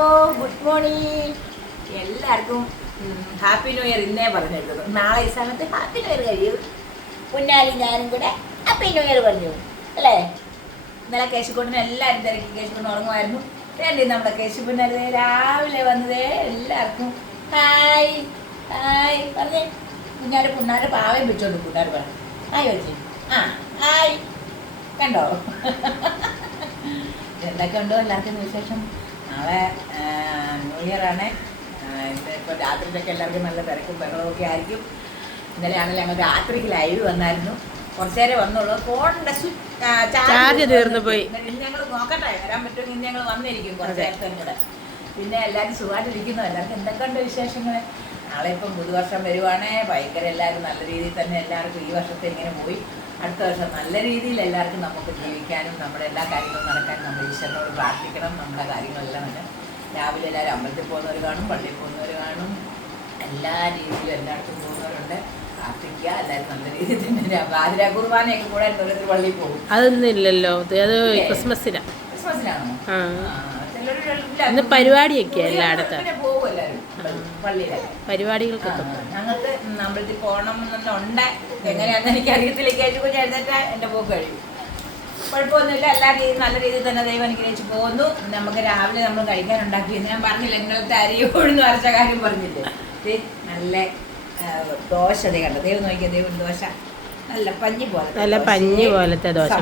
Good morning എല്ലാവർക്കും happy new year ഇന്നേ പറഞ്ഞിരുന്നത്. നാളെ ഈ സമയത്ത് ഹാപ്പി ന്യൂ ഇയർ കഴിയും. കുഞ്ഞാലി ഞാനും കൂടെ ഹാപ്പി ന്യൂ ഇയർ പറഞ്ഞു അല്ലേ. ഇന്നലെ കേശുക്കുട്ടനും എല്ലാവരും തിരക്കി. കേശുക്കുട്ടൻ ഉറങ്ങുമായിരുന്നു. വേണ്ടി നമ്മുടെ കേശുക്കുട്ടൻ രാവിലെ വന്നതേ എല്ലാവർക്കും ഹായ് ഹായ് പറഞ്ഞേ. കുഞ്ഞാട് പുണ്ണാട് പാവയും വെച്ചോണ്ട് കൂട്ടുകാർ പറഞ്ഞു ഹായ് വെച്ചു. ആ ഹായ് കണ്ടോ. എന്തൊക്കെ ഉണ്ടോ എല്ലാവർക്കും വിശേഷം. നാളെ ന്യൂ ഇയർ ആണ്. ഇപ്പോൾ രാത്രിയിലൊക്കെ എല്ലാവർക്കും നല്ല തിരക്കും ബഹളമൊക്കെ ആയിരിക്കും. ഇന്നലെ ആണെങ്കിൽ ഞങ്ങൾ രാത്രിക്ക് ലൈവ് വന്നായിരുന്നു. കുറച്ചു നേരം വന്നുള്ളൂ. ഫോണിൻ്റെ ചാർജ് തീർന്നു പോയി. ഇന്ന് ഞങ്ങൾ നോക്കട്ടെ വരാൻ പറ്റുമെങ്കിൽ ഇന്ന് ഞങ്ങൾ വന്നിരിക്കും കുറച്ച് നേരത്തേനും കൂടെ. പിന്നെ എല്ലാവരും സുഖമായിട്ടിരിക്കുന്നു. എല്ലാവർക്കും എന്തൊക്കെയുണ്ട് വിശേഷങ്ങൾ. നാളെ ഇപ്പം പുതുവർഷം വരുവാണേ. ഭയങ്കര എല്ലാവരും നല്ല രീതിയിൽ തന്നെ എല്ലാവർക്കും ഈ വർഷത്തെ ഇങ്ങനെ പോയി. അടുത്ത വർഷം നല്ല രീതിയിൽ എല്ലാവർക്കും നമുക്ക് ജീവിക്കാനും നമ്മുടെ എല്ലാ കാര്യങ്ങളും നടക്കാനും നമ്മൾ ഈശ്വരനോട് പ്രാർത്ഥിക്കണം. നമ്മുടെ കാര്യങ്ങളെല്ലാം തന്നെ രാവിലെ എല്ലാവരും അമ്പലത്തിൽ പോകുന്നവർ കാണും, പള്ളിയിൽ പോകുന്നവർ കാണും, എല്ലാ രീതിയിലും എല്ലായിടത്തും പോകുന്നവരുണ്ട്. പ്രാർത്ഥിക്കുക എല്ലാവരും നല്ല രീതിയിൽ തന്നെ. പാതിരാ കുർബാനയൊക്കെ കൂടെ ഓരോരുത്തർ പള്ളിയിൽ പോകും. അതൊന്നും ഇല്ലല്ലോ, അത് ക്രിസ്മസിനാണോ? ഇന്ന് പരിപാടിയൊക്കെ എല്ലായിടത്തും പോകും എല്ലാവരും പള്ളിയിലെ പരിപാടികൾക്കൊക്കെ. ഞങ്ങൾക്ക് അമ്പലത്തിൽ പോകണം എന്നുണ്ട്. എങ്ങനെയാണെന്ന് എനിക്ക് അറിയത്തില്ല. കേൾക്കുമ്പോൾ എഴുന്നേറ്റാൽ എൻ്റെ പോക്ക് കഴിയും. കുഴപ്പമൊന്നുമില്ല. എല്ലാ രീതിയിൽ നല്ല രീതിയിൽ തന്നെ ദൈവം അനുഗ്രഹിച്ച് പോകുന്നു. നമുക്ക് രാവിലെ നമ്മൾ കഴിക്കാൻ ഉണ്ടാക്കി. ഞാൻ പറഞ്ഞില്ല നിങ്ങളത്തെ അരി ഉഴുന്ന് അരച്ച കാര്യം പറഞ്ഞില്ലേ. നല്ല ദോശ കണ്ടു. ദൈവം നോക്കിയ ദൈവം ദോശ നല്ല പഞ്ഞി പോലെ, നല്ല പഞ്ഞി പോലത്തെ ദോശ.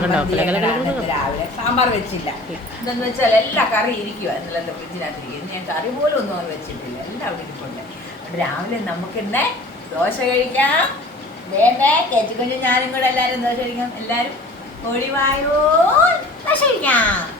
രാവിലെ സാമ്പാർ വെച്ചില്ല. എന്താന്ന് വെച്ചാൽ എല്ലാ കറി ഇരിക്കുക. ഇന്നലത്തെ ഫ്രിഡ്ജിനകത്തിരിക്കും. ഞാൻ കറി പോലും ഒന്നും അത് വെച്ചിട്ടില്ല. എല്ലാം അവിടെ ഇരിപ്പുണ്ട്. അവിടെ രാവിലെ നമുക്ക് ഇന്ന് ദോശ കഴിക്കാം. വേണ്ടേ കേറ്റുകുഞ്ഞും ഞാനും കൂടെ എല്ലാവരും ദോശ കഴിക്കാം. എല്ലാവരും ഒഴിവായോ ദോശ കഴിക്കാം.